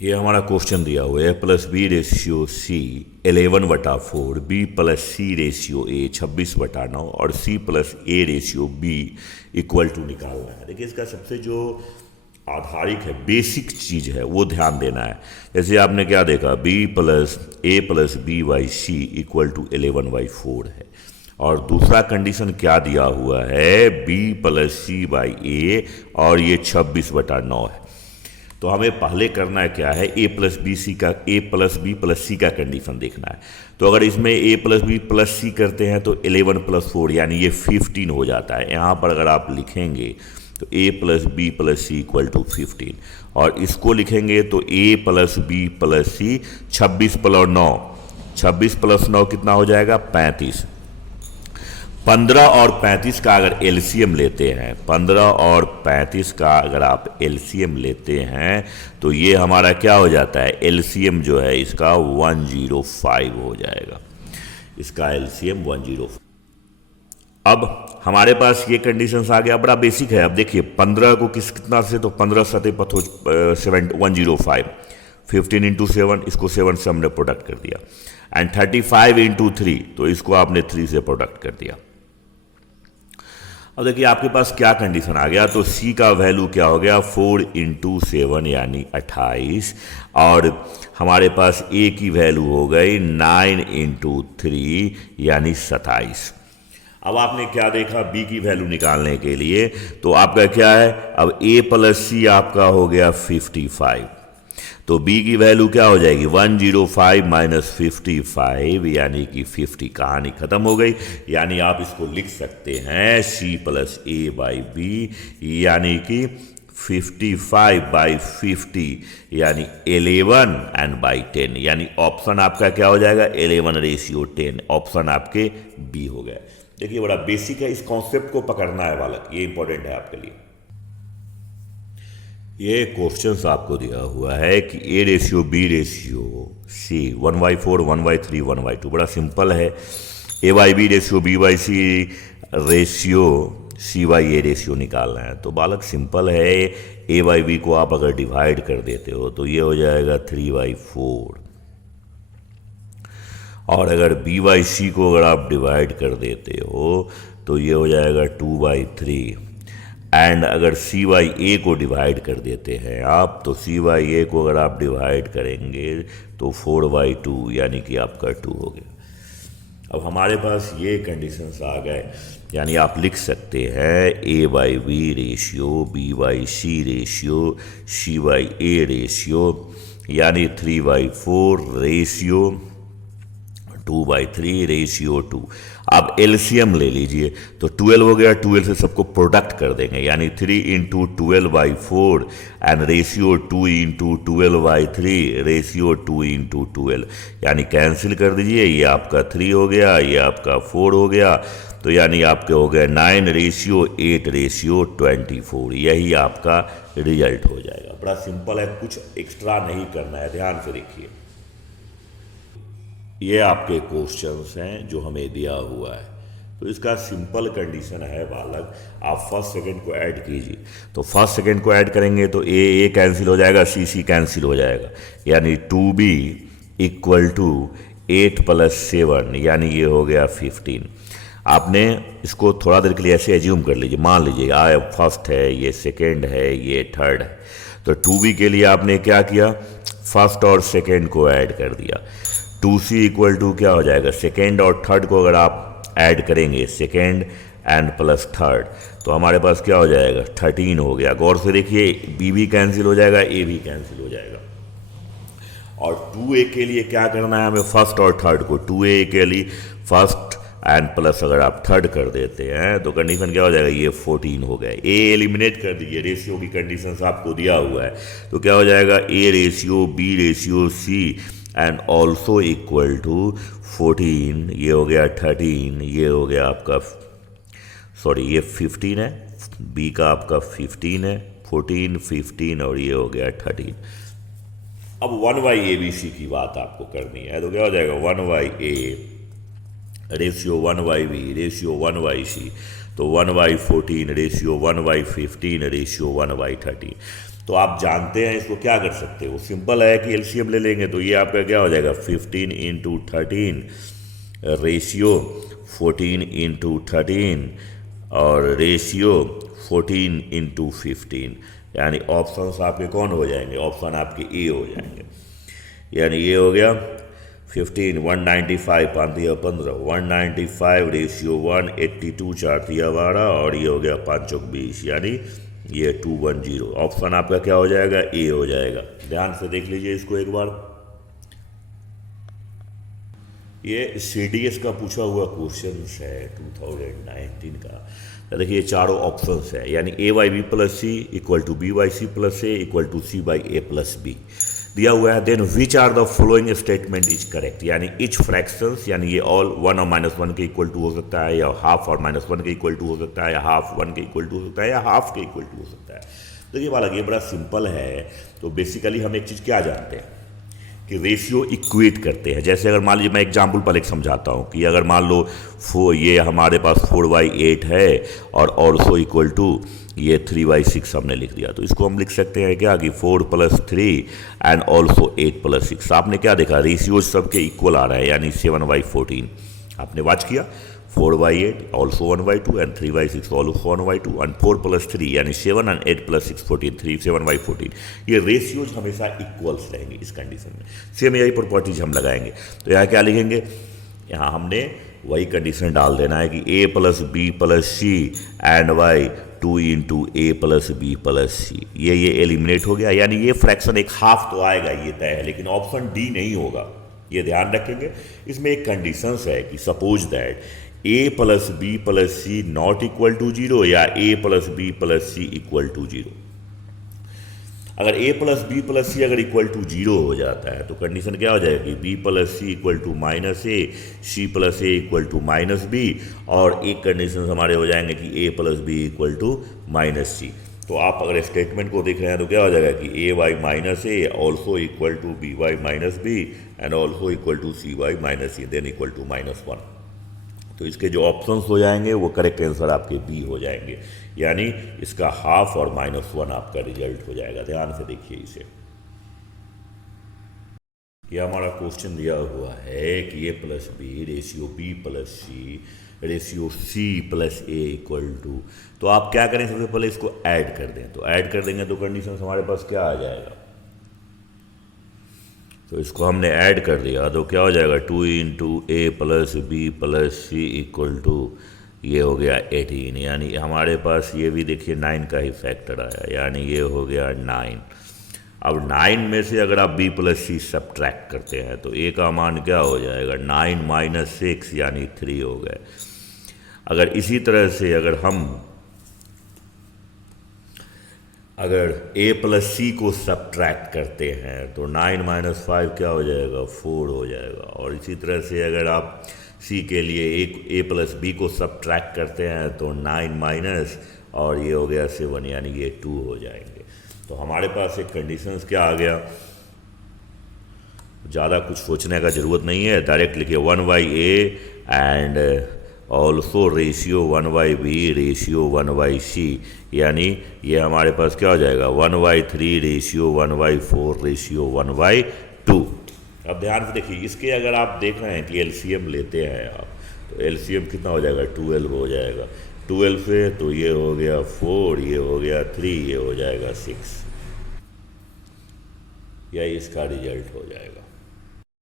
ये हमारा क्वेश्चन दिया हुआ है plus b ratio c 11/4, b plus c ratio a 26/9 और c plus a ratio b equal to निकालना है। देखिए इसका सबसे जो आधारिक है, बेसिक चीज़ है, वो ध्यान देना है। जैसे आपने क्या देखा, b plus b by c equal to 11/4 है। और दूसरा कंडीशन क्या दिया हुआ है, b plus c by a और ये 26/9 है। तो हमें पहले करना है क्या है, ए प्लस बी प्लस सी का कंडीशन देखना है। तो अगर इसमें ए प्लस बी प्लस सी करते हैं तो 11 + 4 यानी ये 15 हो जाता है। यहाँ पर अगर आप लिखेंगे तो a plus b plus c equal to 15, और इसको लिखेंगे तो a plus b plus c 26 + 9 कितना हो जाएगा, 35। 15 और 35 का अगर एलसीएम लेते हैं, 15 और 35 का अगर आप एलसीएम लेते हैं तो ये हमारा क्या हो जाता है, एलसीएम जो है इसका 105 हो जाएगा। इसका एलसीएम 105। अब हमारे पास ये कंडीशंस आ गया, बड़ा बेसिक है। अब देखिए 15 को कितना से, तो 15 सतह पथ 105, 15 × 7, इसको 7 से हमने प्रोडक्ट कर दिया, एंड 35 × 3, तो इसको आपने 3 से प्रोडक्ट कर दिया। अब देखिए आपके पास क्या कंडीशन आ गया, तो C का वैल्यू क्या हो गया, 4 × 7 यानी 28, और हमारे पास A की वैल्यू हो गई 9 × 3 यानी 27। अब आपने क्या देखा, B की वैल्यू निकालने के लिए तो आपका क्या है, अब A प्लस C आपका हो गया 55, तो B की वैल्यू क्या हो जाएगी, 105 माइनस 55 यानी कि 50। कहानी खत्म हो गई। यानी आप इसको लिख सकते हैं C plus A by b यानी कि 55/50 यानी 11 एंड बाई 10, यानी ऑप्शन आपका क्या हो जाएगा, 11:10। ऑप्शन आपके बी हो गया। देखिए बड़ा बेसिक है, इस कॉन्सेप्ट को पकड़ना है बालक, ये इंपॉर्टेंट है आपके लिए। ये क्वेश्चंस आपको दिया हुआ है कि a ratio b ratio c 1/4, 1/3, 1/2, बड़ा सिंपल है। A by b ratio b by c ratio c by a ratio निकालना है। तो बालक सिंपल है, ए बाई बी को आप अगर डिवाइड कर देते हो तो ये हो जाएगा 3/4, और अगर बी बाई सी को अगर आप डिवाइड कर देते हो तो ये हो जाएगा 2/3, एंड अगर सी बाई ए को डिवाइड कर देते हैं आप, तो सी बाई ए को अगर आप डिवाइड करेंगे तो 4/2 यानी कि आपका 2 हो गया। अब हमारे पास ये कंडीशंस आ गए, यानी आप लिख सकते हैं a by b ratio b by c ratio c by a ratio यानी 3/4 रेशियो 2/3 रेशियो 2। आप एलसीएम ले लीजिए तो 12 हो गया, 12 से सबको प्रोडक्ट कर देंगे, यानी 3 × 12/4 एंड रेशियो 2 × 12/3 रेशियो 2 × 12, यानी कैंसिल कर दीजिए। ये आपका 3 हो गया, ये आपका 4 हो गया, तो यानी आपके हो गए 9:8 रेशियो 24। यही आपका रिजल्ट हो जाएगा। बड़ा सिंपल है, कुछ एक्स्ट्रा नहीं करना है, ध्यान से देखिए। ये आपके क्वेश्चंस हैं जो हमें दिया हुआ है। तो इसका सिंपल कंडीशन है बालक, आप फर्स्ट सेकंड को ऐड कीजिए। तो फर्स्ट सेकंड को ऐड करेंगे तो ए कैंसिल हो जाएगा, सी कैंसिल हो जाएगा, यानी 2b इक्वल टू 8 + 7 यानी ये हो गया 15। आपने इसको थोड़ा देर के लिए ऐसे एज्यूम कर लीजिए, मान लीजिए ये फर्स्ट है, ये सेकेंड है, ये थर्ड है। तो 2b के लिए आपने क्या किया, फर्स्ट और सेकेंड को ऐड कर दिया। 2c इक्वल टू क्या हो जाएगा, सेकेंड और थर्ड को अगर आप ऐड करेंगे, सेकेंड एंड प्लस थर्ड, तो हमारे पास क्या हो जाएगा, 13 हो गया। गौर से देखिए, बी भी कैंसिल हो जाएगा, ए भी कैंसिल हो जाएगा। और 2a के लिए क्या करना है हमें, फर्स्ट और थर्ड को, 2a के लिए फर्स्ट एंड प्लस अगर आप थर्ड कर देते हैं तो कंडीशन क्या हो जाएगा, ये 14 हो गया। ए एलिमिनेट कर दीजिए, रेशियो की कंडीशन आपको दिया हुआ है, तो क्या हो जाएगा, a ratio b ratio c and also equal to 14, ये हो गया 13, ये हो गया आपका सॉरी ये 15 है, बी का आपका 15 है, 14, 15 और ये हो गया 13। अब 1/ABC की बात आपको करनी है, तो क्या हो जाएगा 1/A ratio 1/B ratio 1/C, तो 1/14 रेशियो 1/15 रेशियो 1/13। तो आप जानते हैं इसको क्या कर सकते हो, सिंपल है कि एलसीएम ले लेंगे। तो ये आपका क्या हो जाएगा 15 इंटू 13 रेशियो 14 इंटू 13 और रेशियो 14 इंटू 15, यानी ऑप्शंस आपके कौन हो जाएंगे, ऑप्शन आपके ए हो जाएंगे। यानी ये हो गया 15 195 5 दिया 15 195 रेशियो 1 82 4 दिया 12 और ये हो गया 5 चौक 20, यानी ये 210। ऑप्शन आपका क्या हो जाएगा, ए हो जाएगा। ध्यान से देख लीजिए इसको एक बार। ये सीडीएस का पूछा हुआ क्वेश्चन है 2019 का। तो देखिए ये चारों ऑप्शंस है, यानी a by b plus c equal to b by c plus a equal to c by a plus b दिया हुआ है। Then which are the following statement is correct, यानी इच फ्रैक्शंस, यानी ये ऑल 1 और -1 के इक्वल टू हो सकता है, या हाफ और -1 के इक्वल टू हो सकता है, या हाफ 1 के इक्वल टू हो सकता है, या हाफ के इक्वल टू हो सकता है। तो ये वाला ये बड़ा सिंपल है। तो बेसिकली हम एक चीज़ क्या जानते हैं कि रेशियो इक्वेट करते हैं। जैसे अगर मान लीजिए मैं एग्जाम्पल पर एक समझाता हूँ कि अगर मान लो ये हमारे पास 4/8 है और ऑल्सो इक्वल टू ये 3/6 हमने लिख दिया, तो इसको हम लिख सकते हैं क्या कि 4 + 3 एंड ऑल्सो 8 + 6। आपने क्या देखा, रेशियो सबके इक्वल आ रहा है, यानी 7/14 आपने वाच किया। 4/8 ऑल्सो 1/2 एंड 3/6 ऑल्सो 1/2 एंड 4 + 3 यानी 7 एंड 8 + 6 14 3 7/14। ये रेशियोज हमेशा इक्वल्स रहेंगे इस कंडीशन में। सेम यही प्रॉपर्टीज हम लगाएंगे। तो यहाँ क्या लिखेंगे, यहाँ हमने वही कंडीशन डाल देना है कि a + b + c and y 2 into a + b + c। ये एलिमिनेट हो गया, यानी ये फ्रैक्शन एक हाफ तो आएगा, ये तय है, लेकिन ऑप्शन डी नहीं होगा, ये ध्यान रखेंगे। इसमें एक कंडीशंस है कि suppose that a + b + c not equal to 0 या a + b + c equal to 0। अगर a + b + c अगर इक्वल टू 0 हो जाता है तो कंडीशन क्या हो जाएगी, b + c equal to -a, c + a equal to -b, और एक कंडीशन हमारे हो जाएंगे कि a + b equal to -c। तो आप अगर स्टेटमेंट को देख रहे हैं तो क्या हो जाएगा कि a/-a also equal to b/-b and also equal to c/-c then equal to -1। तो इसके जो ऑप्शंस हो जाएंगे वो करेक्ट आंसर आपके बी हो जाएंगे, यानी इसका हाफ और -1 आपका रिजल्ट हो जाएगा। ध्यान से देखिए इसे। यह हमारा क्वेश्चन दिया हुआ है कि a + b ratio b + c ratio c + a equal to, तो आप क्या करें, सबसे पहले इसको ऐड कर दें। तो ऐड कर देंगे तो कंडीशन हमारे पास क्या आ जाएगा, तो इसको हमने ऐड कर दिया तो क्या हो जाएगा 2 into a + b + c equal to ये हो गया 18, यानी हमारे पास ये भी देखिए 9 का ही फैक्टर आया, यानी ये हो गया 9। अब 9 में से अगर आप b + c सब्ट्रैक्ट करते हैं तो a का मान क्या हो जाएगा 9 - 6 यानी 3 हो गए। अगर इसी तरह से अगर a + c को सब्ट्रैक्ट करते हैं तो 9 - 5 क्या हो जाएगा 4 हो जाएगा। और इसी तरह से अगर आप c के लिए a + b को सब्ट्रैक्ट करते हैं तो 9 - और ये हो गया 7 यानी ये 2 हो जाएंगे। तो हमारे पास एक कंडीशंस क्या आ गया, ज़्यादा कुछ सोचने का ज़रूरत नहीं है, डायरेक्ट लिखिए 1/a and also ratio 1/b ratio 1/c, यानी ये हमारे पास क्या हो जाएगा 1/3 रेशियो 1/4 रेशियो 1/2। अब ध्यान से देखिए, इसके अगर आप देख रहे हैं कि एलसीएम लेते हैं आप, तो एलसीएम कितना हो जाएगा 12 हो जाएगा। 12 से तो ये हो गया 4, ये हो गया 3, ये हो जाएगा 6, यही इसका रिजल्ट हो जाएगा।